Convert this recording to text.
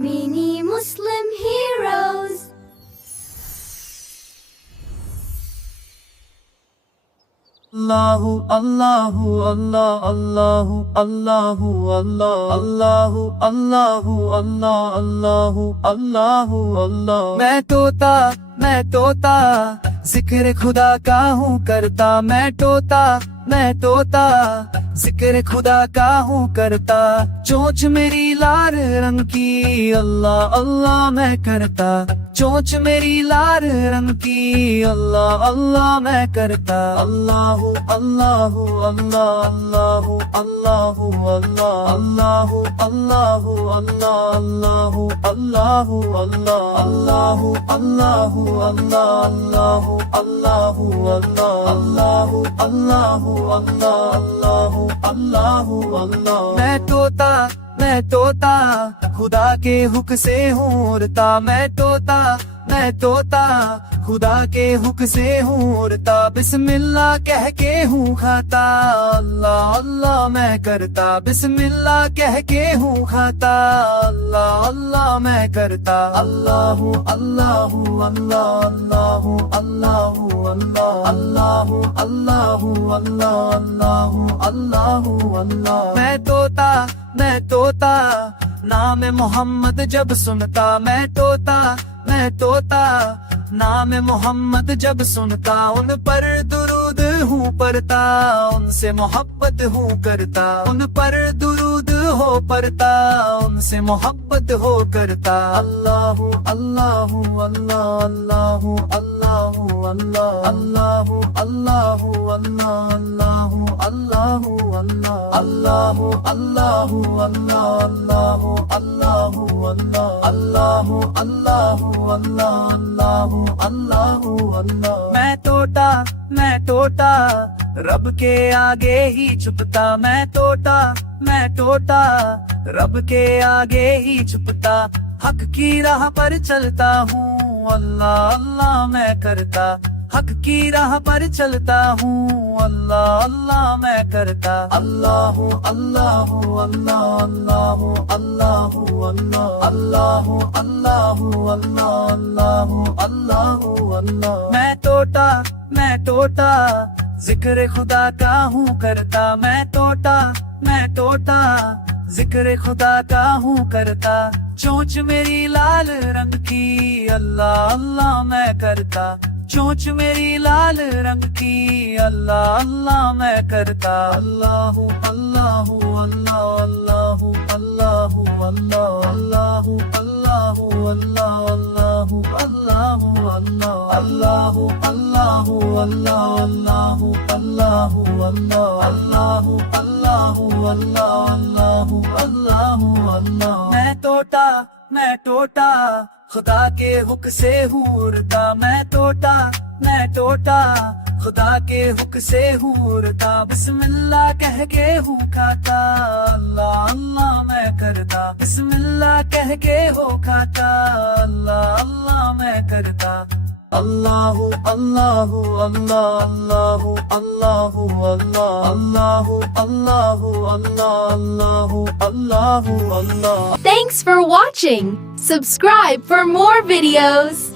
Mini Muslim Heroes. Allahu Allahu Allah Allahu Allahu Allah Allahu Allahu Allah Allahu Allahu Allah मैं तोता जिक्र खुदा का हूँ करता मैं तोता जिक्र खुदा का हूँ करता चोंच मेरी लाल रंग की अल्लाह अल्लाह मैं करता चोंच मेरी लाल रंग की अल्लाह अल्लाह मैं करता अल्लाहु अल्लाहु अल्लाह अल्लाहु अल्लाहु अल्लाह अल्लाहु अल्लाहु अल्लाह अल्लाहु अल्लाहु अल्लाह अल्लाहु अल्लाहु अल्लाह अल्लाहु अल्लाहु अल्लाह अल्लाहु अल्लाहु अल्लाह अल्लाहु अल्लाहु अल्लाह मैं तोता खुदा के हुक्म से हूँ उड़ता मैं तोता खुदा के हुक्म से हूँ उड़ता बिस्मिल्लाह कह के हूँ खाता अल्लाह अल्लाह मैं करता बिस्मिल्लाह कह के हूँ खाता अल्लाह अल्लाह मैं करता अल्लाहु अल्लाहु अल्लाह अल्लाहु अल्लाहु अल्लाह अल्लाहु अल्लाहु अल्लाह अल्लाहु अल्लाहु अल्लाह मैं तोता नाम मोहम्मद जब सुनता मैं तोता नाम मोहम्मद जब सुनता उन पर दुरूद हूँ पढ़ता उनसे मोहब्बत हूँ करता उन पर दुरूद हो पढ़ता उनसे मोहब्बत हो करता अल्लाहु अल्लाहु अल्लाह अल्लाहु अल्लाहु अल्लाह अल्लाहु अल्लाहु अल्लाह अल्लाहु अल्लाहु अल्लाह अल्लाहु अल्लाहु अल्लाह अल्लाहु अल्लाहु अल्लाह अल्लाहु अल्लाहु अल्लाह अल्लाहु अल्लाहु अल्लाह मैं तोता रब के आगे ही छुपता मैं तोता रब के आगे ही छुपता हक की राह पर चलता हूँ अल्लाह अल्लाह मैं करता हक की राह पर चलता हूँ अल्लाह अल्लाह मैं करता अल्लाहु अल्लाहु अल्लाह अल्लाहु अल्लाहु अल्लाह अल्लाहु अल्लाहु अल्लाह अल्लाहु अल्लाहु अल्लाह मैं तोता जिक्र खुदा का हूँ करता मैं तोता जिक्र खुदा का हूँ करता चोंच मेरी लाल रंग की अल्लाह अल्लाह मैं करता चोंच मेरी लाल रंग की अल्लाह अल्लाह मैं करता अल्लाहु अल्लाहु अल्लाह अल्लाहु अल्लाहु अल्लाह अल्लाहु अल्लाहु अल्लाह अल्लाहु अल्लाहु अल्लाह अल्लाहु अल्लाहु अल्लाह अल्लाहु अल्लाहु अल्लाह अल्लाहु अल्लाहु अल्लाह अल्लाहु अल्लाहु अल्लाह मैं तोता खुदा के हुक्म से हूँ उड़ता मैं तोता खुदा के हुक्म से हूँ उड़ता बिस्मिल्लाह कह के हूँ खाता अल्लाह अल्लाह मैं करता बिस्मिल्लाह कह के हो खाता अल्लाह अल्लाह मैं करता अल्लाहु अल्लाहु अल्लाह अल्लाहु अल्लाहु अल्लाह अल्लाहु अल्लाहु अल्लाह अल्लाहु अल्लाहु अल्लाह Thanks for watching. Subscribe for more videos.